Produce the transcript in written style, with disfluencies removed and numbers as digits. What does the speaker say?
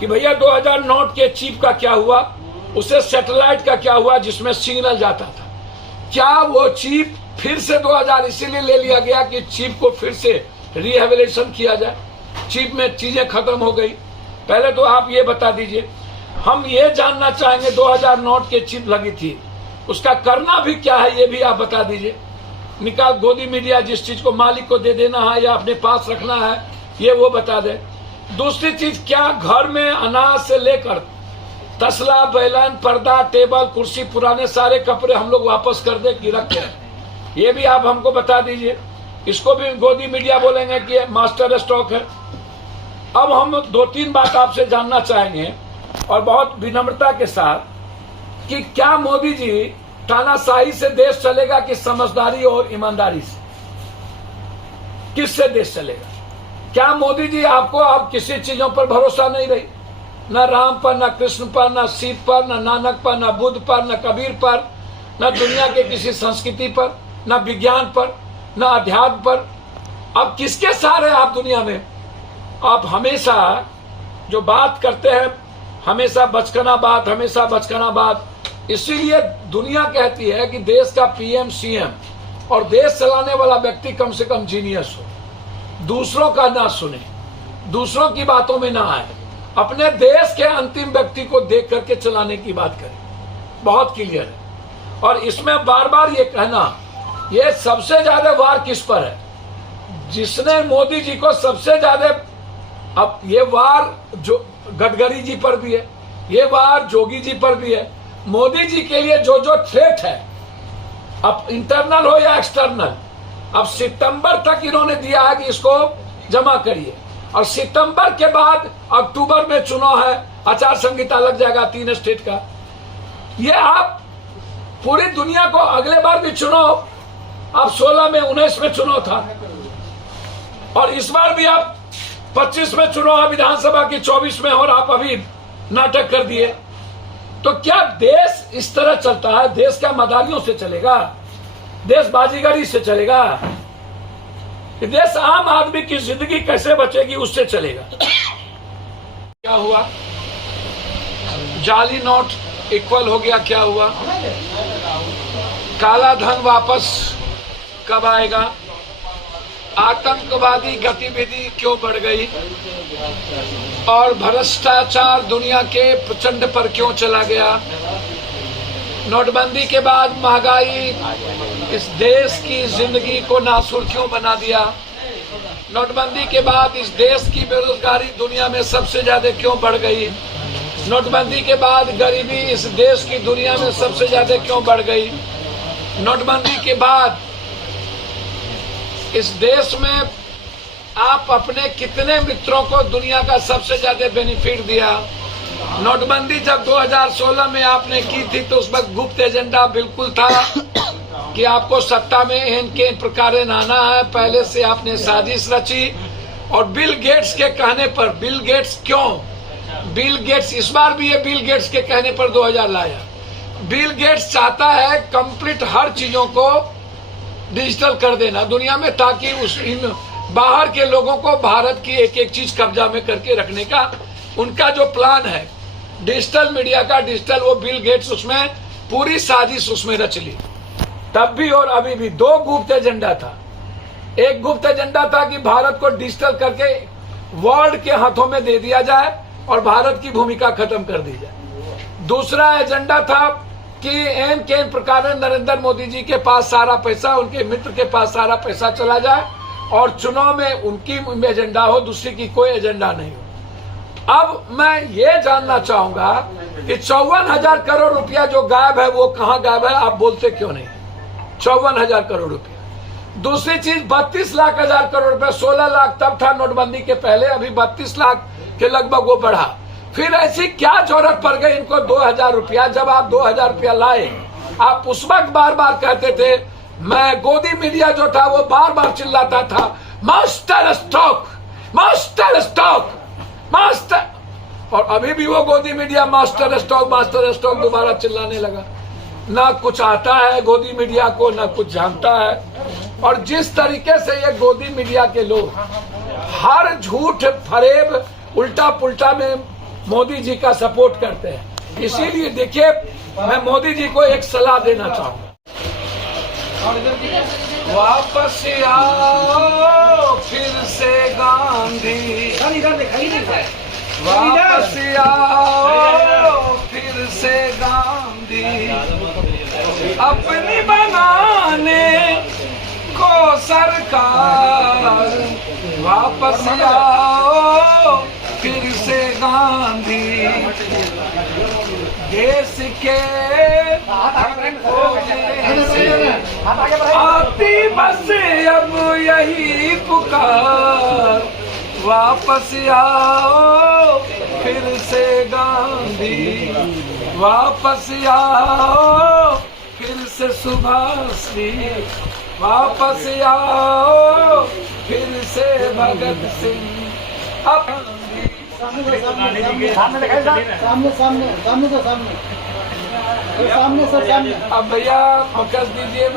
कि भैया 2000 नोट के चिप का क्या हुआ, उसे सैटेलाइट का क्या हुआ जिसमें सिग्नल जाता था, क्या वो चिप फिर से 2000 इसीलिए ले लिया गया कि चिप को फिर से रिहेबिलिटेशन किया जाए, चिप में चीजें खत्म हो गई। पहले तो आप ये बता दीजिए, हम ये जानना चाहेंगे 2000 नोट के चिप लगी थी, उसका करना भी क्या है ये भी आप बता दीजिए। निकाल गोदी मीडिया जिस चीज को मालिक को दे देना है या अपने पास रखना है ये वो बता दे। दूसरी चीज, क्या घर में अनाज से लेकर तसला, बैलन, पर्दा, टेबल, कुर्सी, पुराने सारे कपड़े हम लोग वापस कर दे कि रखे, ये भी आप हमको बता दीजिए। इसको भी गोदी मीडिया बोलेंगे कि मास्टर स्टॉक है। अब हम 2-3 बात आपसे जानना चाहेंगे और बहुत विनम्रता के साथ कि क्या मोदी जी तानाशाही से देश चलेगा कि समझदारी और ईमानदारी से, किससे देश चलेगा? क्या मोदी जी आपको अब किसी चीजों पर भरोसा नहीं रही, न राम पर, न कृष्ण पर, न शिव पर, न नानक पर, न बुद्ध पर, न कबीर पर, न दुनिया के किसी संस्कृति पर, न विज्ञान पर, न अध्यात्म पर? अब किसके सहारे आप दुनिया में? आप हमेशा जो बात करते हैं, हमेशा बचकाना बात, हमेशा बचकाना बात। इसीलिए दुनिया कहती है कि देश का पीएम, सीएम और देश चलाने वाला व्यक्ति कम से कम जीनियस हो, दूसरों का ना सुने, दूसरों की बातों में ना आए, अपने देश के अंतिम व्यक्ति को देख करके चलाने की बात करें। बहुत क्लियर है। और इसमें बार बार ये कहना, ये सबसे ज्यादा वार किस पर है? जिसने मोदी जी को सबसे ज्यादा, अब ये वार जो गडकरी जी पर भी है, ये वार जोगी जी पर भी है। मोदी जी के लिए जो जो थ्रेट है, अब इंटरनल हो या एक्सटर्नल, अब सितंबर तक इन्होंने दिया है कि इसको जमा करिए, और सितंबर के बाद अक्टूबर में चुनाव है, आचार संहिता लग जाएगा 3 स्टेट का। ये आप पूरी दुनिया को अगले बार भी चुनाव, अब 16 में, 19 में चुनाव था, और इस बार भी आप 25 में चुनाव है विधानसभा की, 24 में, और आप अभी नाटक कर दिए। तो क्या देश इस तरह चलता है? देश क्या मदारियों से चलेगा? देश बाजीगरी से चलेगा? देश आम आदमी की जिंदगी कैसे बचेगी उससे चलेगा? क्या हुआ? जाली नोट इक्वल हो गया, क्या हुआ? काला धन वापस कब आएगा? आतंकवादी गतिविधि क्यों बढ़ गई? और भ्रष्टाचार दुनिया के प्रचंड पर क्यों चला गया? नोटबंदी के बाद महंगाई इस देश की जिंदगी को नासुर क्यों बना दिया? नोटबंदी के बाद इस देश की बेरोजगारी दुनिया में सबसे ज्यादा क्यों बढ़ गई? नोटबंदी के बाद गरीबी इस देश की दुनिया में सबसे ज्यादा क्यों बढ़ गई? नोटबंदी के बाद इस देश में आप अपने कितने मित्रों को दुनिया का सबसे ज्यादा बेनिफिट दिया? नोटबंदी जब 2016 में आपने की थी तो उस वक्त गुप्त एजेंडा बिल्कुल था कि आपको सत्ता में इन के प्रकार आना है। पहले से आपने साजिश रची, और बिल गेट्स के कहने पर, बिल गेट्स क्यों? बिल गेट्स इस बार भी ये बिल गेट्स के कहने पर 2000 लाया। बिल गेट्स चाहता है कंप्लीट हर चीजों को डिजिटल कर देना दुनिया में, ताकि उस इन बाहर के लोगों को भारत की एक एक चीज कब्जा में करके रखने का उनका जो प्लान है, डिजिटल मीडिया का, डिजिटल, वो बिल गेट्स उसमें पूरी साजिश उसमें रच ली। तब भी और अभी भी 2 गुप्त एजेंडा था। एक गुप्त एजेंडा था कि भारत को डिजिटल करके वर्ल्ड के हाथों में दे दिया जाए और भारत की भूमिका खत्म कर दी जाए। दूसरा एजेंडा था कि एम के प्रकार नरेंद्र मोदी जी के पास सारा पैसा, उनके मित्र के पास सारा पैसा चला जाए और चुनाव में उनकी एजेंडा हो, दूसरी की कोई एजेंडा नहीं हो। अब मैं ये जानना चाहूंगा कि 54,000 करोड़ रुपया जो गायब है वो कहाँ गायब है? आप बोलते क्यों नहीं? 54,000 करोड़ रुपया। दूसरी चीज 32 लाख हजार करोड़ रुपया, 16 लाख तब था नोटबंदी के पहले, अभी 32 लाख के लगभग वो बढ़ा। फिर ऐसी क्या जरूरत पड़ गई इनको 2,000 रुपया? जब आप 2,000 रुपया लाए, आप उस वक्त बार बार कहते थे, मैं गोदी मीडिया जो था वो बार बार चिल्लाता था, master stock, master stock, master, और अभी भी वो गोदी मीडिया मास्टर स्टॉक दोबारा चिल्लाने लगा। ना कुछ आता है गोदी मीडिया को, ना कुछ जानता है। और जिस तरीके से ये गोदी मीडिया के लोग हर झूठ फरेब उल्टा पुल्टा में मोदी जी का सपोर्ट करते हैं। इसीलिए देखिए, मैं मोदी जी को एक सलाह देना चाहूंगा, वापस आओ फिर से गांधी, वापस आओ फिर से गांधी, अपनी बनाने को सरकार, वापस आओ फिर से गांधी, देश के कोने से आती बस अब यही पुकार, वापस आओ फिर से गांधी, वापस आओ फिर से सुभाष जी, वापस आओ फिर से भगत सिंह। अब सामने सामने सामने सामने सर सामने। अब भैया पकड़ दीजिए।